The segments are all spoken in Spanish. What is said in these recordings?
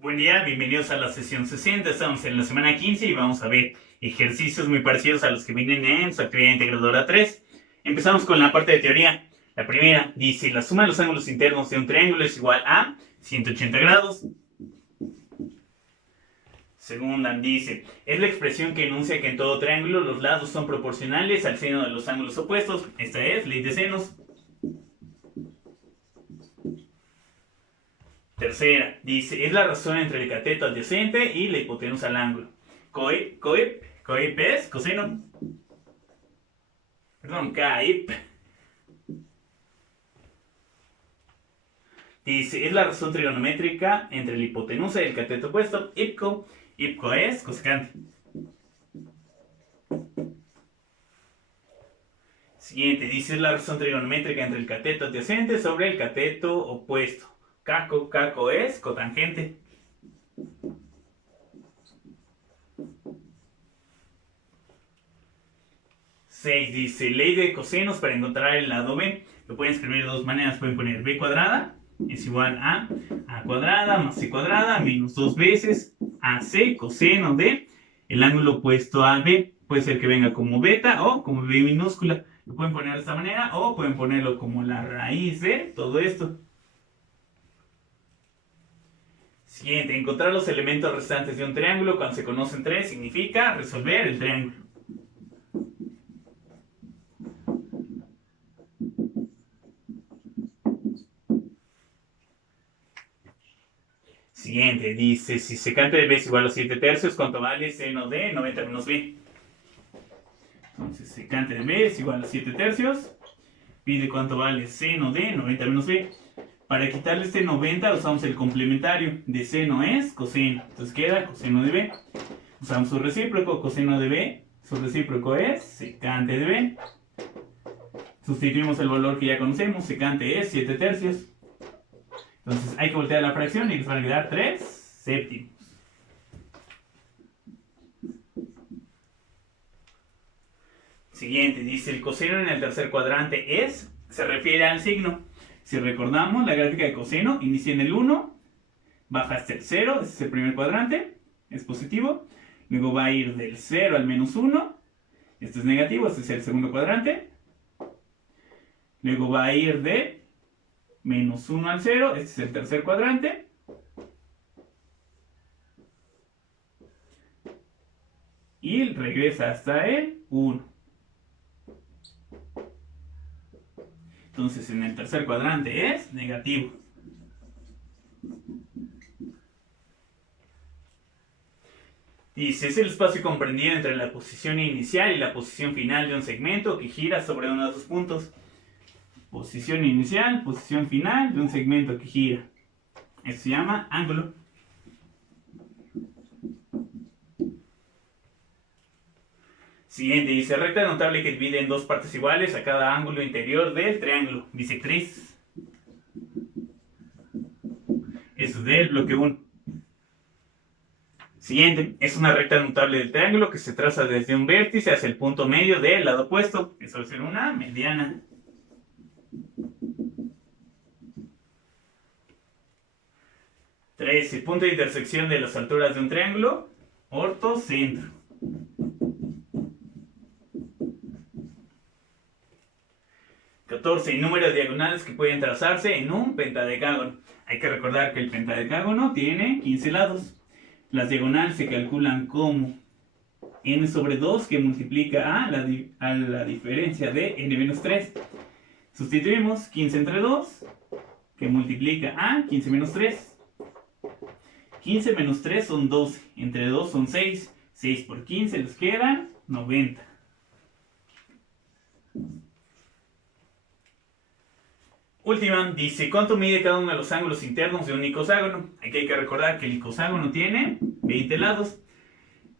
Buen día, bienvenidos a la sesión 60. Estamos en la semana 15 y vamos a ver ejercicios muy parecidos a los que vienen en su actividad integradora 3. Empezamos con la parte de teoría. La primera dice: la suma de los ángulos internos de un triángulo es igual a 180 grados. Segunda dice: es la expresión que enuncia que en todo triángulo los lados son proporcionales al seno de los ángulos opuestos. Esta es ley de senos. Tercera, dice: es la razón entre el cateto adyacente y la hipotenusa al ángulo. Coip es coseno. Perdón, caip. Dice: es la razón trigonométrica entre la hipotenusa y el cateto opuesto. Ipco es cosecante. Siguiente, dice: es la razón trigonométrica entre el cateto adyacente sobre el cateto opuesto. Caco es cotangente. Seis, dice: ley de cosenos para encontrar el lado B. Lo pueden escribir de dos maneras. Pueden poner b cuadrada es igual a cuadrada más c cuadrada menos dos veces ac coseno de el ángulo opuesto a b. Puede ser que venga como beta o como b minúscula. Lo pueden poner de esta manera o pueden ponerlo como la raíz de todo esto. Siguiente, encontrar los elementos restantes de un triángulo cuando se conocen tres significa resolver el triángulo. Siguiente, dice: si secante de b es igual a 7 tercios, ¿cuánto vale seno de 90 menos b? Entonces, secante de b es igual a 7 tercios. Pide cuánto vale seno de 90 menos b. Para quitarle este 90 usamos el complementario. De seno es coseno. Entonces queda coseno de b. Usamos su recíproco, coseno de b. Su recíproco es secante de b. Sustituimos el valor que ya conocemos. Secante es 7 tercios. Entonces hay que voltear la fracción y les van a quedar 3 séptimos. Siguiente, dice: el coseno en el tercer cuadrante se refiere al signo. Si recordamos, la gráfica de coseno inicia en el 1, baja hasta el 0, este es el primer cuadrante, es positivo. Luego va a ir del 0 al menos 1, este es negativo, este es el segundo cuadrante. Luego va a ir de menos 1 al 0, este es el tercer cuadrante. Y regresa hasta el 1. Entonces en el tercer cuadrante es negativo. Dice: es el espacio comprendido entre la posición inicial y la posición final de un segmento que gira sobre uno de sus puntos. Posición inicial, posición final de un segmento que gira. Esto se llama ángulo. Siguiente, dice: recta notable que divide en dos partes iguales a cada ángulo interior del triángulo bisectriz. Eso es del bloque 1. Siguiente, es una recta notable del triángulo que se traza desde un vértice hacia el punto medio del lado opuesto. Eso va a ser una mediana. El punto de intersección de las alturas de un triángulo ortocentro. 14, número de diagonales que pueden trazarse en un pentadecágono. Hay que recordar que el pentadecágono tiene 15 lados. Las diagonales se calculan como n sobre 2 que multiplica a la diferencia de n-3. Sustituimos 15 entre 2 que multiplica a 15 menos 3. 15 menos 3 son 12. Entre 2 son 6. 6 por 15 les quedan 90. Última, dice: ¿cuánto mide cada uno de los ángulos internos de un icoságono? Aquí hay que recordar que el icoságono tiene 20 lados.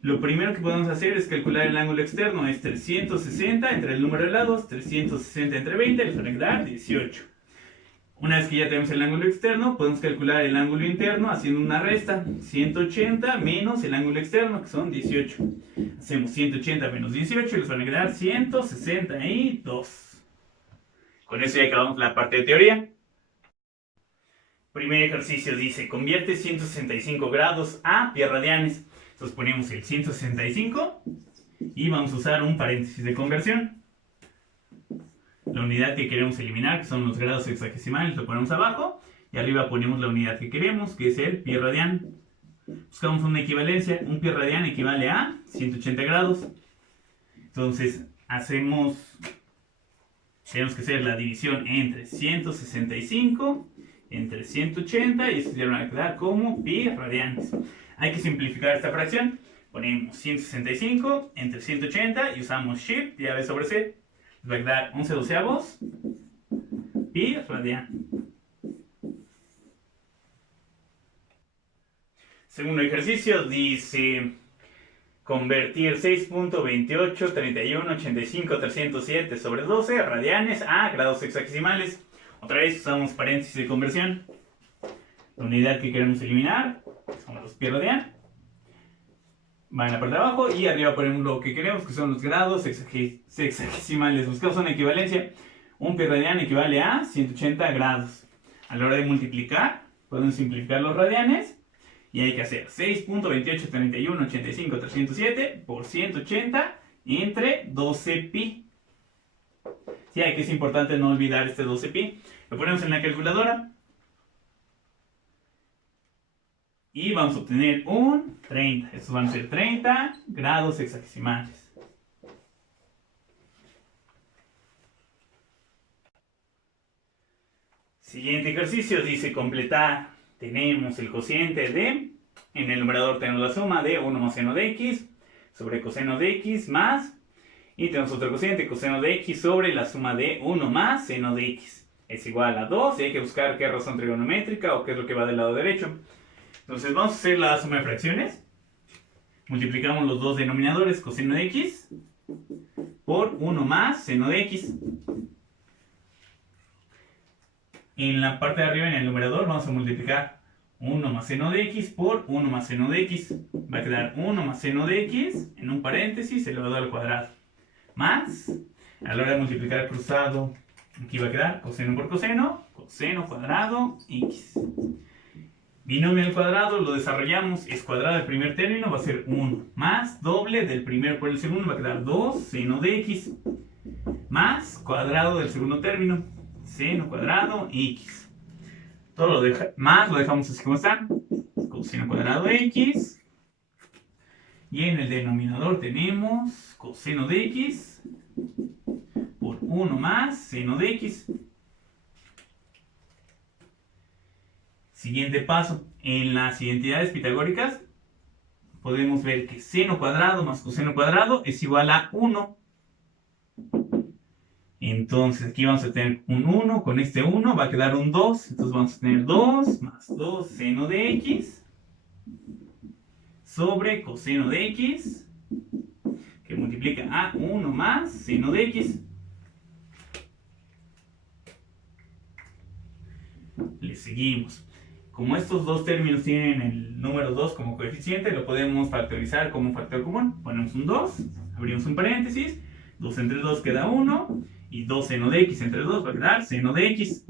Lo primero que podemos hacer es calcular el ángulo externo. Es 360 entre el número de lados. 360 entre 20 les va a quedar 18. Una vez que ya tenemos el ángulo externo, podemos calcular el ángulo interno haciendo una resta. 180 menos el ángulo externo, que son 18. Hacemos 180 menos 18 y les van a quedar 162. Con eso ya acabamos la parte de teoría. Primer ejercicio dice, convierte 165 grados a pi radianes. Entonces ponemos el 165 y vamos a usar un paréntesis de conversión. La unidad que queremos eliminar, que son los grados hexagesimales, lo ponemos abajo. Y arriba ponemos la unidad que queremos, que es el pi radian. Buscamos una equivalencia. Un pi radian equivale a 180 grados. Entonces tenemos que hacer la división entre 165 entre 180 y esto ya va a quedar como pi radianes. Hay que simplificar esta fracción. Ponemos 165 entre 180 y usamos shift y a sobre c. Nos va a quedar 11 doceavos pi radian. Segundo ejercicio dice convertir 6.283185 sobre 12 radianes a grados hexagesimales. Otra vez usamos paréntesis de conversión. La unidad que queremos eliminar son los pi radian. Va en la parte de abajo y arriba ponemos lo que queremos, que son los grados hexagesimales. Buscamos una equivalencia. Un pi radian equivale a 180 grados. A la hora de multiplicar, podemos simplificar los radianes. Y hay que hacer 6.283185 por 180 entre 12 pi. Sí, aquí es importante no olvidar este 12 pi. Lo ponemos en la calculadora. Y vamos a obtener un 30. Estos van a ser 30 grados hexagesimales. Siguiente ejercicio dice completar. Tenemos el cociente de, en el numerador tenemos la suma de 1 más seno de x sobre coseno de x más, y tenemos otro cociente, coseno de x sobre la suma de 1 más seno de x. Es igual a 2 y hay que buscar qué razón trigonométrica o qué es lo que va del lado derecho. Entonces vamos a hacer la suma de fracciones. Multiplicamos los dos denominadores, coseno de x por 1 más seno de x. En la parte de arriba, en el numerador, vamos a multiplicar 1 más seno de x por 1 más seno de x. Va a quedar 1 más seno de x, en un paréntesis, elevado al cuadrado. Más, a la hora de multiplicar cruzado, aquí va a quedar coseno por coseno, coseno cuadrado, x. Binomio al cuadrado, lo desarrollamos, es cuadrado del primer término, va a ser 1. Más doble del primero por el segundo, va a quedar 2 seno de x. Más cuadrado del segundo término, seno cuadrado x. Todo lo más lo dejamos así como está. Coseno cuadrado x. Y en el denominador tenemos coseno de x por 1 más seno de x. Siguiente paso. En las identidades pitagóricas podemos ver que seno cuadrado más coseno cuadrado es igual a 1. Entonces aquí vamos a tener un 1, con este 1 va a quedar un 2, entonces vamos a tener 2 más 2 seno de x sobre coseno de x, que multiplica a 1 más seno de x. Le seguimos. Como estos dos términos tienen el número 2 como coeficiente, lo podemos factorizar como un factor común. Ponemos un 2, abrimos un paréntesis, 2 entre 2 queda 1, y 2 seno de x entre 2 va a quedar seno de x.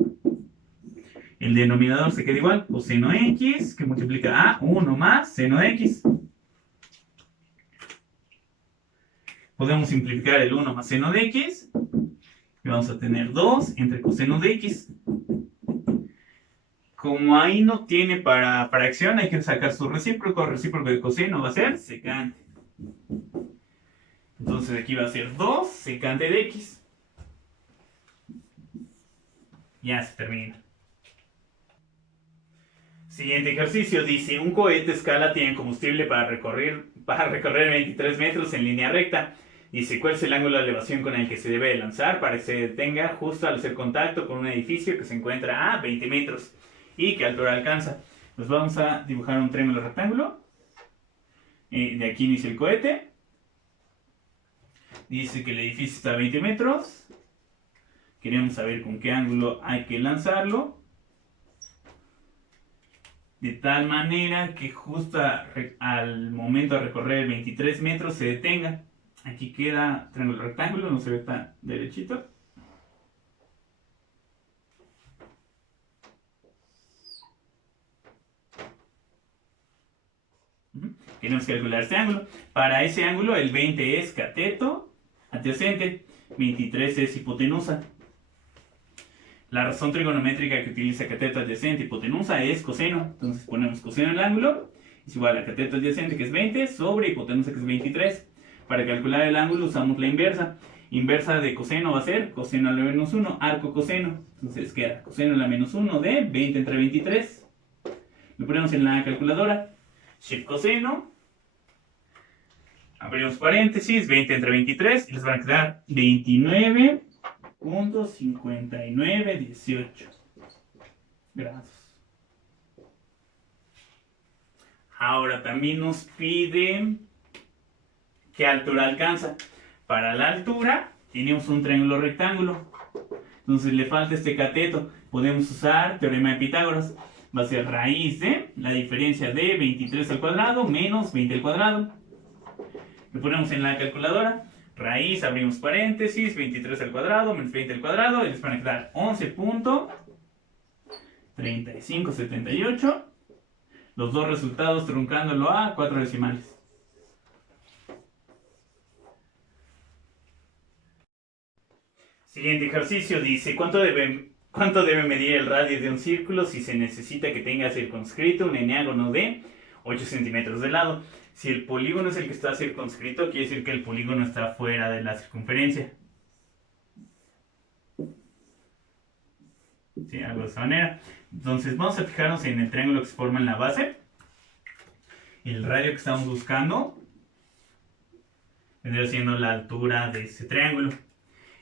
El denominador se queda igual, coseno x, que multiplica a 1 más seno de x. Podemos simplificar el 1 más seno de x, y vamos a tener 2 entre coseno de x. Como ahí no tiene para fracción, hay que sacar su recíproco. El recíproco de coseno va a ser secante. Entonces aquí va a ser 2 secante de x. Ya se termina. Siguiente ejercicio dice, un cohete escala tiene combustible para recorrer 23 metros en línea recta. Dice, ¿cuál es el ángulo de elevación con el que se debe lanzar para que se detenga justo al hacer contacto con un edificio que se encuentra a 20 metros? ¿Y qué altura alcanza? Pues vamos a dibujar un triángulo rectángulo. De aquí inicia el cohete. Dice que el edificio está a 20 metros. Queremos saber con qué ángulo hay que lanzarlo. De tal manera que justo al momento de recorrer 23 metros se detenga. Aquí queda triángulo rectángulo, no se ve tan derechito. Queremos calcular este ángulo. Para ese ángulo el 20 es cateto adyacente, 23 es hipotenusa. La razón trigonométrica que utiliza cateto adyacente y hipotenusa es coseno. Entonces ponemos coseno del ángulo, es igual a cateto adyacente que es 20 sobre hipotenusa que es 23. Para calcular el ángulo usamos la inversa. Inversa de coseno va a ser coseno a la menos 1, arco coseno. Entonces queda coseno a la menos 1 de 20 entre 23. Lo ponemos en la calculadora. Shift coseno. Abrimos paréntesis, 20 entre 23 y les van a quedar 29.5918 grados. Ahora también nos pide qué altura alcanza. Para la altura tenemos un triángulo rectángulo. Entonces le falta este cateto. Podemos usar teorema de Pitágoras. Va a ser raíz de la diferencia de 23 al cuadrado menos 20 al cuadrado. Lo ponemos en la calculadora. Raíz, abrimos paréntesis, 23 al cuadrado menos 20 al cuadrado. Y les van a quedar 11.3578. Los dos resultados truncándolo a 4 decimales. Siguiente ejercicio dice, ¿cuánto debe medir el radio de un círculo si se necesita que tenga circunscrito un eneágono de 8 centímetros de lado? Si el polígono es el que está circunscrito, quiere decir que el polígono está fuera de la circunferencia. Sí, algo de esa manera. Entonces vamos a fijarnos en el triángulo que se forma en la base. El radio que estamos buscando vendría siendo la altura de ese triángulo.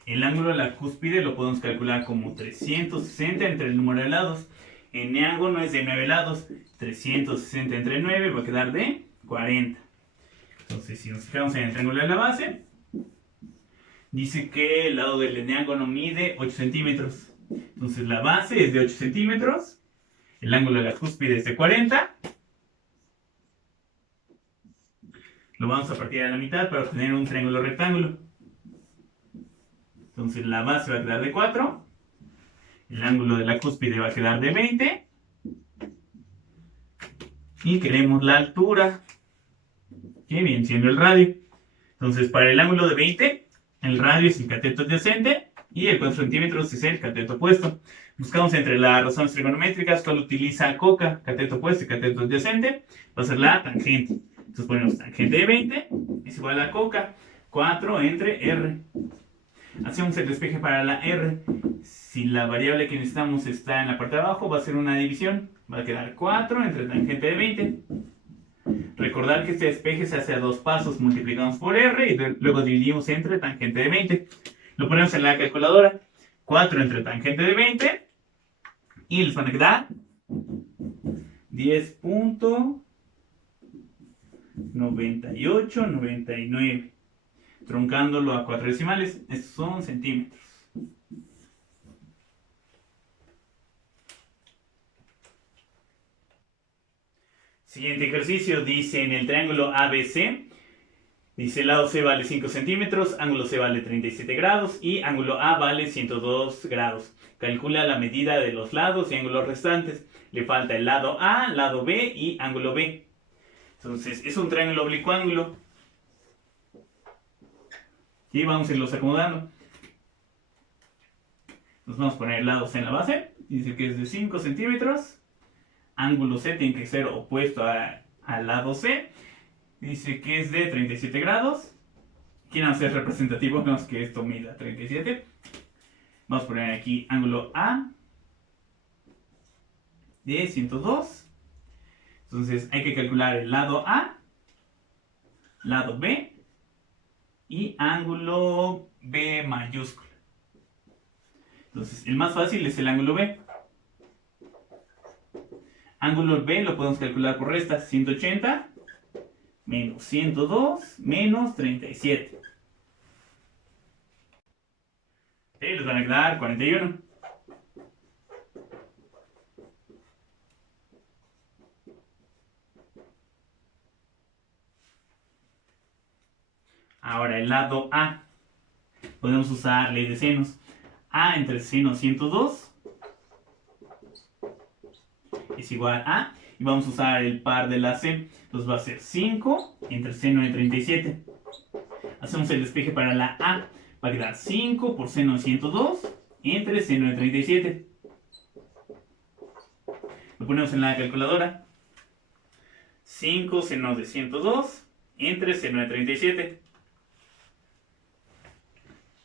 El ángulo de la cúspide lo podemos calcular como 360 entre el número de lados. El eneágono es de 9 lados. 360 entre 9 va a quedar de 40. Entonces, si nos fijamos en el triángulo de la base, dice que el lado del eneágono mide 8 centímetros. Entonces, la base es de 8 centímetros. El ángulo de la cúspide es de 40. Lo vamos a partir a la mitad para obtener un triángulo rectángulo. Entonces la base va a quedar de 4. El ángulo de la cúspide va a quedar de 20. Y queremos la altura, que viene siendo el radio. Entonces para el ángulo de 20, el radio es el cateto adyacente y el 4 centímetros es el cateto opuesto. Buscamos entre las razones trigonométricas cuál utiliza coca, cateto opuesto y cateto adyacente. Va a ser la tangente. Entonces ponemos tangente de 20 es igual a coca, 4 entre r. Hacemos el despeje para la r. Si la variable que necesitamos está en la parte de abajo, va a ser una división. Va a quedar 4 entre tangente de 20. Recordar que este despeje se hace a dos pasos. Multiplicamos por r y luego dividimos entre tangente de 20. Lo ponemos en la calculadora. 4 entre tangente de 20. Y les van a quedar 10.9899. Truncándolo a 4 decimales, estos son centímetros. Siguiente ejercicio dice en el triángulo ABC, dice el lado C vale 5 centímetros, ángulo C vale 37 grados y ángulo A vale 102 grados. Calcula la medida de los lados y ángulos restantes. Le falta el lado A, lado B y ángulo B. Entonces es un triángulo oblicuo ángulo. Y vamos a irlos acomodando. Nos vamos a poner el lado C en la base. Dice que es de 5 centímetros. Ángulo C tiene que ser opuesto al lado C. Dice que es de 37 grados. Quieren hacer representativo, vemos que esto mida 37. Vamos a poner aquí ángulo A de 102. Entonces hay que calcular el lado A, lado B y ángulo B mayúscula. Entonces, el más fácil es el ángulo B. Ángulo B lo podemos calcular por resta. 180 menos 102 menos 37. Les van a quedar 41. Ahora el lado A. Podemos usar ley de senos. A entre seno 102 es igual a y vamos a usar el par de la C. Entonces va a ser 5 entre seno de 37. Hacemos el despeje para la A. Va a quedar 5 por seno de 102 entre seno de 37. Lo ponemos en la calculadora. 5 seno de 102 entre seno de 37.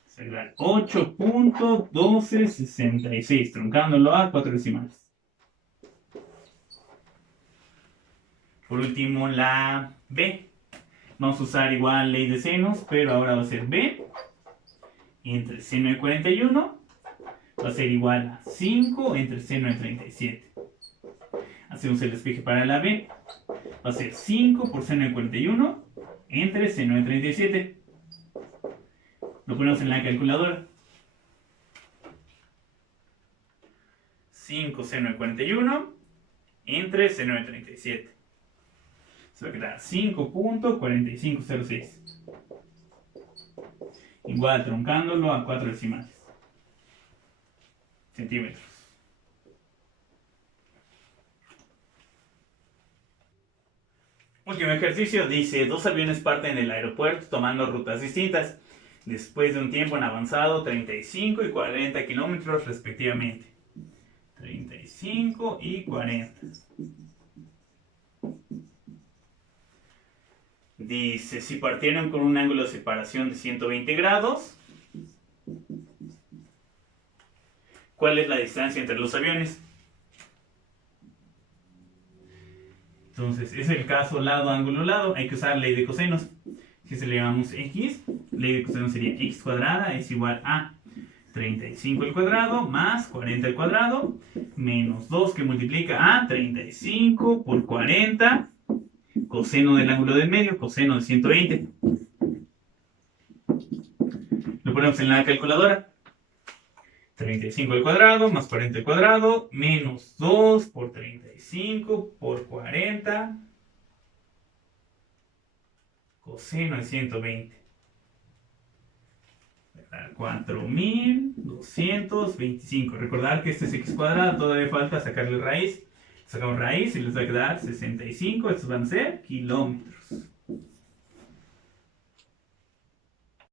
Será 8.1266, truncándolo a 4 decimales. Por último, la B. Vamos a usar igual ley de senos, pero ahora va a ser B entre seno de 41. Va a ser igual a 5 entre seno de 37. Hacemos el despeje para la B. Va a ser 5 por seno de 41 entre seno de 37. Lo ponemos en la calculadora. 5 seno de 41 entre seno de 37. Se va a quedar 5.4506. Igual truncándolo a 4 decimales. Centímetros. Último ejercicio dice: dos aviones parten del aeropuerto tomando rutas distintas. Después de un tiempo han avanzado 35 y 40 kilómetros respectivamente. 35 y 40. Dice, si partieron con un ángulo de separación de 120 grados, ¿cuál es la distancia entre los aviones? Entonces, es el caso lado, ángulo, lado. Hay que usar ley de cosenos. Si se le llamamos x, ley de cosenos sería x cuadrada es igual a 35 al cuadrado más 40 al cuadrado menos 2 que multiplica a 35 por 40 coseno del ángulo del medio, coseno de 120. Lo ponemos en la calculadora. 35 al cuadrado más 40 al cuadrado menos 2 por 35 por 40 coseno de 120. 4225. Recordar que este es x cuadrado, todavía falta sacarle raíz. Sacamos raíz y les va a quedar 65. Estos van a ser kilómetros.